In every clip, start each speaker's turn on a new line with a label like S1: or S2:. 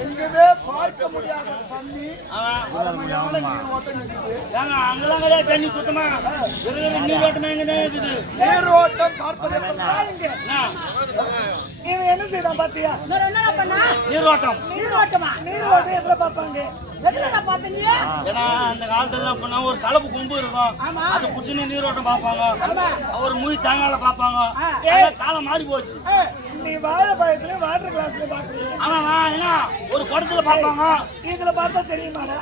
S1: எங்குமே பார்க்க முடியாத தண்ணி.
S2: அங்கெல்லாம் தண்ணி சுத்தமா? நீரோட்டமே இருக்குது.
S1: நீரோட்டம் பார்ப்பதை
S2: என்ன?
S1: இவன் என்ன செய்யறான் பாத்தியா?
S3: வேற என்னடா பண்ணா?
S2: நீரோட்டம்
S3: நீரோட்டமா
S1: நீரோட்டம் எதுல
S3: நீ
S2: ஏன்னா அந்த காலத்துல என்ன பண்ணா ஒரு கலப்பு கொம்பு இருக்கும். அது குச்சினு நீரோட்டம் பார்ப்பாங்க.
S3: ஆமா.
S2: ஒரு முய்
S3: ஆ.
S2: அதெல்லாம் காலம் மாறி போச்சு.
S1: நீ வாழைப்பழத்துல வாட்டர் கிளாஸ்ல பாக்குறீங்க
S2: ஆமாவா என்ன? ஒரு குடத்துல பார்ப்பாங்க.
S1: இதுல பார்த்தா தெரியுமாடா?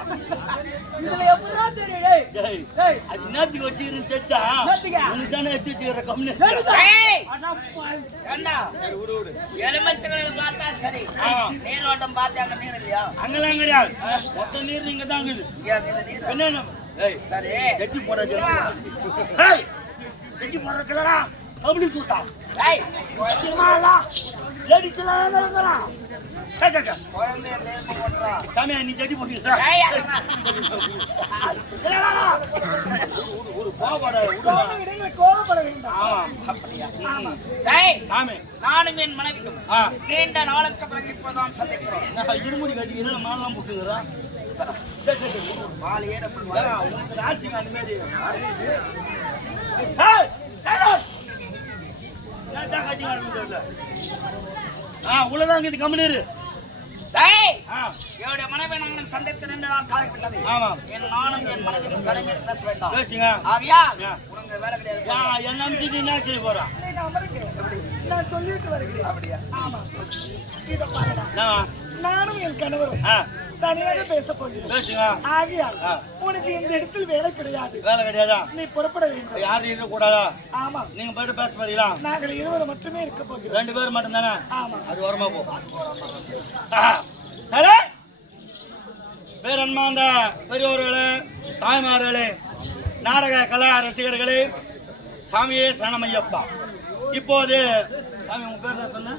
S3: இதுல எப்படிடா தெரியும்?
S2: டேய், அது என்னத்துக்கு தெரிஞ்சா
S3: என்னத்துக்கு?
S2: உனக்கு தானே எடுத்து
S4: பார்த்தா சரி. நீரோட்டம் பார்த்து அங்க நீர் இல்லையா?
S2: அங்கெல்லாம் கிடையாது. மொத்த நீர் இங்க தான் இருக்குது.
S4: ஏன் இது நீர்
S2: என்ன
S4: சரி.
S2: கட்டி ஏய் கட்டி போடுறதுலடா அப்படி சூத்தா
S4: ஏய்,
S2: சினிமாலா லேடிஸ்லாம் இருக்கிறான். சாமியா நீ ஜட்டி. ஒரு
S4: நானும் என் மனைவியும்
S2: ஆ.
S4: நீண்ட நாளுக்கு பிறகு இப்போதான் சந்திக்கிறோம்.
S2: நான் இருமுடி கட்டிக்கிறேன் மாலாம் போட்டுக்கிறேன் சரி சரி சரி
S4: மாலை ஏற
S2: ஏடா, உன் ராசிங்க அந்த மாதிரி. ஆ, இரு.
S4: ஏய்,
S2: ஆ,
S4: என்னுடைய மனைவி நாங்கள் சந்தித்து ரெண்டு நாள் காலப்பட்டது
S2: ஆமா.
S4: என் நானும் என் மனைவியும் தலைமையில் பேச வேண்டாம்
S2: பேசுங்க.
S4: ஆகையா
S2: ஆ.
S4: உனக்கு வேலை கிடையாது
S2: ஆ, என்ன செய்ய போறான்?
S1: நான் சொல்லிட்டு வருகிறேன்
S4: அப்படியா
S1: ஆமா இத பாருடா? நானும் என் கணவரும்
S2: ஆ,
S1: தனியாக பேச
S2: பேசுங்க.
S1: ஆகையால். உனக்கு இந்த இடத்தில் வேலை கிடையாது
S2: வேலை கிடையாதா?
S1: நீ புறப்பட வேண்டும்
S2: யாரும் இருக்கக்கூடாதா?
S1: ஆமா
S2: நீங்க போயிட்டு பேச போறீங்களா?
S1: நாங்கள் இருவர் மட்டுமே இருக்க போகிறோம்
S2: ரெண்டு பேரும் மட்டும்தானே?
S1: ஆமா
S2: அது ஓரமா போ. சரி? பேரன்பார்ந்த பெரியோர்களே தாய்மார்களே நாடக கலா ரசிகர்களே சாமியே சரணமையப்பா இப்போது சாமி உங்க பேர் என்ன சொன்ன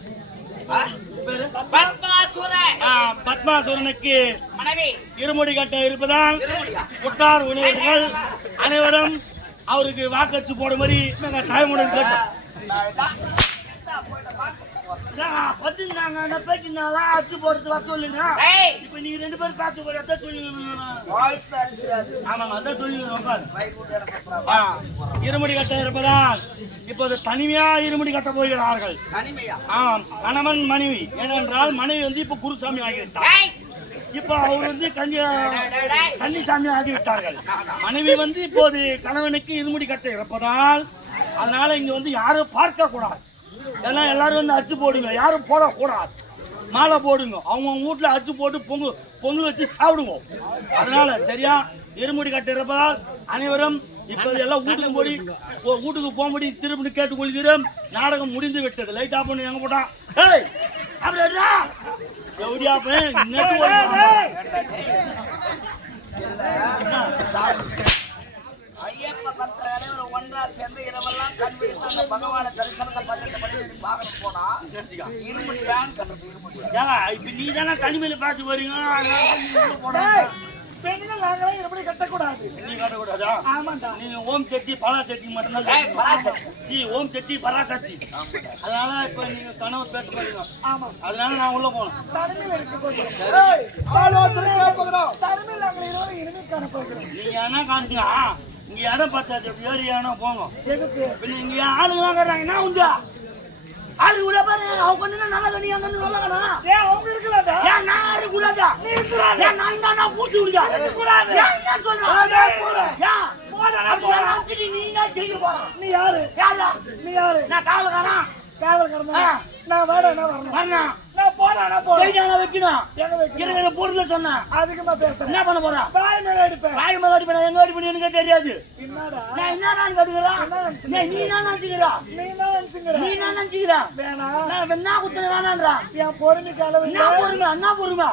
S2: பத்மாசுரனுக்கு இருமுடி கட்ட இருப்பதால்? குட்டார் உணவர்கள் அனைவரும் அவருக்கு வாக்கச்சு போடும்படி நாங்கள் தாய்மொழி கேட்டோம். பத்துனாங்க பேச்சுனால அச்சு போடுறது வர சொல்லுங்க இப்ப நீங்க ரெண்டு பேரும் பேச போற அதான் சொல்லுங்க ஆமாங்க அதான் சொல்லுங்க இருமுடி கட்ட இருப்பதால் இப்போது தனிமையா இருமுடி கட்ட போகிறார்கள்.
S4: தனிமையா?
S2: ஆம் கணவன் மனைவி. ஏனென்றால் மனைவி வந்து இப்ப குருசாமி ஆகிவிட்டார். இப்ப அவர் வந்து கஞ்சி. கன்னிசாமி ஆகிவிட்டார்கள். மனைவி வந்து இப்போது கணவனுக்கு இருமுடி கட்ட இருப்பதால் அதனால இங்க வந்து யாரும் பார்க்க கூடாது ஏன்னா எல்லாரும் வந்து அச்சு போடுங்க. யாரும் போடக்கூடாது மாலை போடுங்க. அவங்க வீட்டுல அச்சு போட்டு பொங்கல் பொங்கல் வச்சு சாப்பிடுங்க அதனால சரியா? இருமுடி கட்ட இருப்பதால் அனைவரும் இப்போது எல்லாம் வீட்டுக்கு போடி வீட்டுக்கு போகும்படி திரும்பி கேட்டுக் கொள்கிறோம் நாடகம் முடிந்து விட்டது. லைட் ஆஃப் பண்ணி எங்க போட்டான் ஏய், அப்படி என்ன? எப்படியா பையன்?
S4: ஒன்றா சேர்ந்து இரவெல்லாம் கண் விழித்து அந்த பகவான தரிசனத்தை பத்திரத்தை பண்ணி நீ பார்க்கணும் போனா இருமுடி தான் கட்டுறது இருமுடி
S2: ஏங்க, இப்ப நீ தானே தனிமையில பேச நீ.
S1: டேய், பெண்கள் நாங்களே எப்படி கட்டக்கூடாது.
S2: நீ காட்டக்கூடாதா?
S1: ஆமாண்டா.
S2: நீங்க ஓம் சக்தி பராசக்தி மட்டும்தான்
S4: ஏய், பராசக்தி.
S2: நீ ஓம் சக்தி பராசக்தி அதனால இப்ப நீங்க கனவு பேச போறீங்க.
S1: ஆமா.
S2: அதனால நான் உள்ள போனேன்
S1: தனிமையில் இருக்க போகிறோம் ஏய், ஆலோசனை கேட்போகிறோம் தனிமையில் நாங்கள் இருவரும் இனிமே காண போகிறோம்
S2: நீங்க என்ன காமிங்க இங்க இடம் பார்த்தாச்சு ஏறி ஏனோ போங்க. பின்ன இங்க ஆளுங்க கேட்கறாங்க என்ன உண்டு? ஆளுங்க உள்ள பாரு அவங்க கொஞ்சம் நல்ல கண்ணி அங்க நல்ல கண்ணா
S1: ஏன் அவங்க
S2: ஏன் நான் யாரு? கூடாதா?
S1: நீ
S2: ஏன் நான் தான் நான் பூச்சி விடுதா
S1: கூடாது.
S2: ஏன் என்ன சொல்ற. ஏன்? நீ என்ன செய்ய போற?
S1: நீ யாரு?
S2: யாரா
S1: நீ யாரு?
S2: நான் காவல்காரன்.
S1: காவல் கடந்தா. நான் வரேன் நான் வரணும்
S2: வரணும்
S1: நான் போறேன் நான் போறேன்.
S2: வைக்கணும்
S1: எங்க
S2: பொருளை சொன்னேன்
S1: அதிகமா பேசுறேன்.
S2: என்ன பண்ண போறா?
S1: தாய் மேல அடிப்பேன்
S2: வாய் மேல அடி பண்ண எங்க அடி பண்ணி எனக்கு தெரியாது.
S1: என்னடா?
S2: நான் என்ன நான் கட்டுக்கிறா
S1: என்ன
S2: நீ என்ன நினைச்சுக்கிறா
S1: நீ
S2: என்ன நினைச்சுக்கிறா
S1: வேணாம்.
S2: நான் என்ன குத்தன வேணான்றா?
S1: என் பொறுமைக்கு அளவு
S2: என்ன. பொறுமை? என்ன பொறுமை?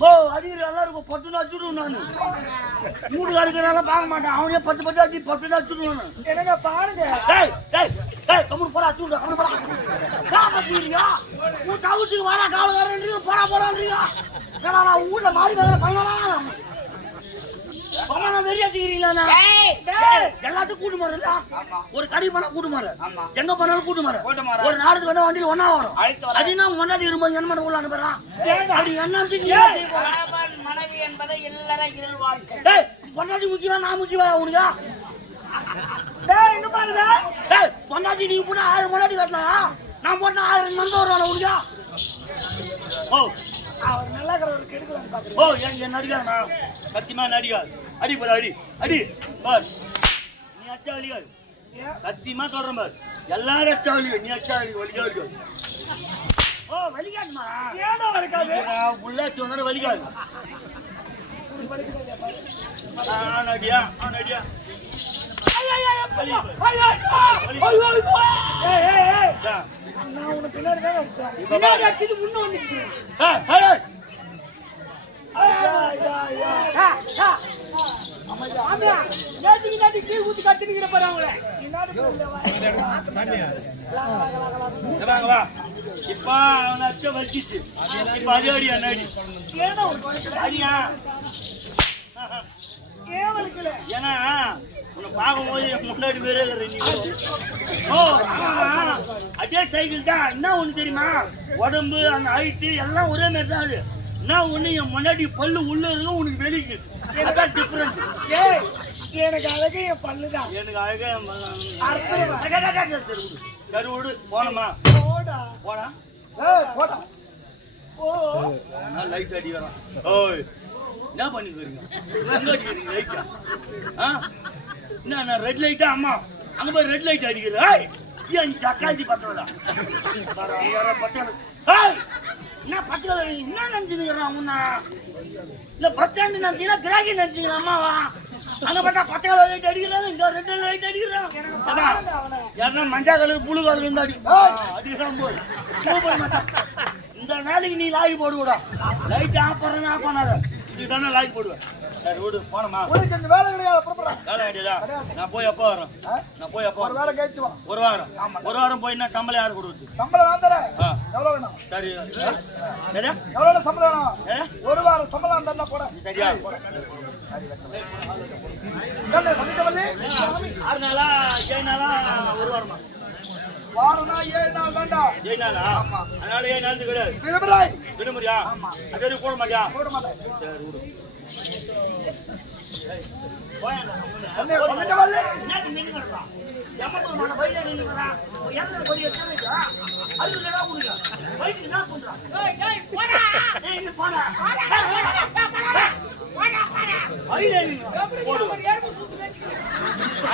S2: போ அடிக்கிற எல்லாருக்கும் பட்டுன்னு அச்சுடுவேன் நானு. மூடு இருக்கிறனால பார்க்க மாட்டேன். அவனே பத்து பத்து அடி பட்டுன்னு அச்சுடுவேன் நானு.
S1: என்னங்க பாருங்க.
S2: டேய் டேய் டேய் கம்முனு போடா அச்சுடுடா கம்முனு போடா. காப்பாத்தீங்க உன் தவிச்சுக்கு வாடா காவல்காரன்றீங்க போடா போடான்றீங்க. ஏன்னா நான் மாறி வேற பையனா? வெறியாத்திக்கிறீங்களா
S4: ஏய்,
S2: எல்லாத்துக்கும் கூட்டு மாறல. ஒரு கடை போனா கூட்டு மாறு. எங்க போனாலும் கூட்டு மாறு. ஒரு நாளுக்கு வந்தா வண்டியில் ஒண்ணா வரும்.
S4: அழைத்து வர.
S2: அது என்ன பண்ண உள்ள அனுப்புறான் அப்படி என்ன
S4: மனைவி என்பதை இல்லற இருள் வாழ்க்கை
S2: பொண்டாட்டி முக்கியமா நான் முக்கியமா உனக்கு? பொண்டாட்டி நீ போனா ஆயிரம் முன்னாடி கட்டலாம். நான் போட்டா ஆயிரம் நம்ப வருவாங்க உனக்கு? ஓ.
S1: அவர் நல்லா இருக்கிறவர் கெடுக்கலாம் பாக்குறேன்
S2: ஓ எங்க நடிகாரனா சத்தியமா நடிகார் அடி பாரு அடி. அடி. பார். நீ அச்சா சத்தியமா சொல்றேன் பாரு. எல்லாரும் அச்சா வலிகாது நீ அச்சா வலி வலிக்கா வலிக்காது ஓ வலிக்காதுமா?
S1: ஏடா
S2: வலிக்காது? ஆ, நடியா ஆ, நடியா வலி பாரு.
S1: ஏய் ஏய் ஏய்
S2: ஆ.
S1: நான் உனக்கு பின்னாடி தான் அடிச்சேன்
S2: இப்ப
S3: பின்னாடி
S2: பாரு.
S3: அடிச்சது முன்ன வந்துச்சு
S2: இப்ப அவனை அச்ச வலிச்சிச்சு இப்ப அதே அடி என்ன அடி.
S1: ஏடா உனக்கு வலிக்கல
S2: அடியா? ஏன்னா உன்னை பார்க்கும்போது என் முன்னாடி வேற நீ. ஓ ஆமா அதே சைக்கிள் தான். என்ன ஒன்று தெரியுமா? உடம்பு அந்த ஹைட்டு எல்லாம் ஒரே மாதிரி தான் அது. என்ன ஒன்று என் முன்னாடி பல்லு உள்ள இருக்கும் உனக்கு வெளிக்கு. அதான் டிஃபரெண்ட்
S1: ஏய் எனக்கு அழகு என் பல்லுதான்
S2: எனக்கு அழகா
S1: அற்புதமா.
S2: சரி விடு. போனோமா
S1: போடா.
S2: போனா
S1: ஏய் போடா. ஓ
S2: லைட் அடி வரான். ஓய் என்ன பண்ணிக்கிறீங்க? எங்க அடிக்கிறீங்க லைட்டா ஆ? என்ன நான் ரெட் லைட்டா அம்மா? அங்க போய் ரெட் லைட் அடிக்கிறேன் ஏய் ஏன் ஜக்காஞ்சி பத்தவடா வேற பச்சை ஏய் என்ன பத்து கலர் என்ன நினைச்சுக்கிறான் உன்ன? இல்ல பஸ் ஸ்டாண்டு நினைச்சீங்கன்னா கிராக்கி நினைச்சீங்களா அம்மாவா? அங்க பார்த்தா பத்து கலர் லைட் அடிக்கிறாங்க இங்க ரெண்டு லைட் அடிக்கிறான். யாருன்னா மஞ்சள் கலர் புழு கலர் இருந்தா அடி அடிக்கிறான் போய். போய் மச்சான். இந்த நாளைக்கு நீ லாகி போடுவடா. லைட் ஆஃப் பண்ணா ஆஃப் பண்ணாத. இதுதானே லாகி போடுவேன். சரி விடு போனோமா
S1: உனக்கு இந்த வேலை கிடையாது புறப்படுறேன்
S2: வேலை ஐடியா நான் போய் எப்போ வரேன் நான் போய் எப்போ
S1: ஒரு வேலை கழிச்சு வா.
S2: ஒரு வாரம். ஒரு வாரம் போய் என்ன சம்பளம் யார் கொடுக்குது
S1: சம்பளம் நான் தரேன்.
S2: ஆ.
S1: எவ்வளவு வேணும்?
S2: சரி. சரியா
S1: எவ்வளவு சம்பளம் வேணும்?
S2: ஏ?
S1: ஒரு வாரம் சம்பளம் தந்தா போட.
S2: சரியா ஆறு நாளா ஏழு நாளா ஒரு வாரமா?
S1: வாரம்னா ஏழு நாள் வேண்டாம்
S2: ஏழு நாளா அதனால ஏழு நாள் கிடையாது
S1: விடுமுறை.
S2: விடுமுறையா? அது போட மாட்டியா?
S1: போட மாட்டேன்.
S2: சரி விடு.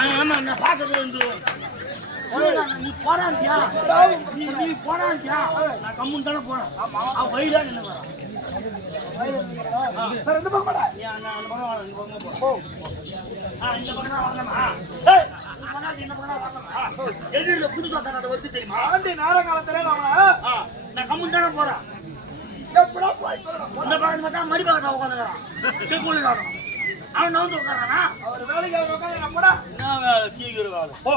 S2: ஆமா, நான் நான் நீ போடான்ட்டியா? நீ நீ போடான்ட்டியா? நான் கம்முன்னு தானே போறேன். அவன் வயல்ல நின்னு வரான்.
S1: சார் இந்த பக்கம் போடா
S2: நீ அந்த அந்த பக்கம் வா, இந்த பக்கம் போ. ஆ, இந்த பக்கம் தான் வரணுமா? ஏய், இந்த பக்கம் வரணுமா? எதிரில புதுசா தெரியுமா?
S1: ஆண்டி அவன
S2: ஆ, நான் கம்முன்னு தானே போறேன்.
S1: எப்படா போய்
S2: இந்த பக்கம் பார்த்தா மடி பக்கத்தில் உட்காந்துக்கிறான் செக்குள்ளுக்காரன் அவன் நவுந்து உட்காரானா?
S1: அவர் வேலைக்கு அவர் உட்காந்து
S2: என்ன வேலை? தீக்கிற வேலை. போ.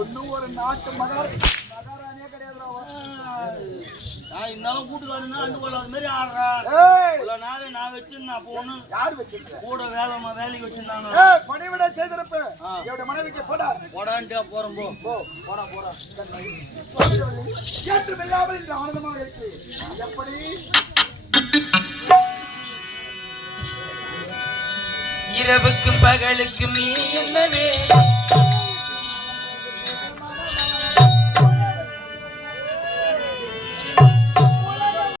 S1: ஒன்னும் ஒரு நாட்டு மகார் மகாராணியே கிடையாதுடா அவன்.
S2: நான் இருந்தாலும் கூட்டுக்காரன்னா அண்டு கொள்ளாத மாதிரி ஆடுறான்
S1: ஏய்!
S2: இவ்வளவு நாள் நான் வச்சிருந்தேன் அப்போ ஒண்ணு
S1: யார் வச்சிருக்க?
S2: கூட வேலை வேலைக்கு வச்சிருந்தாங்க.
S1: ஏய் பணிவிட செய்திருப்பு. என்னோட மனைவிக்கு போடா.
S2: போடான்ட்டே போறோம்
S1: போ. போடா போடா. ஏற்று இல்லாமல் இன்று ஆனந்தமாக இருக்கு. எப்படி?
S5: இரவுக்கும் பகலுக்கும் நீ என்னவே?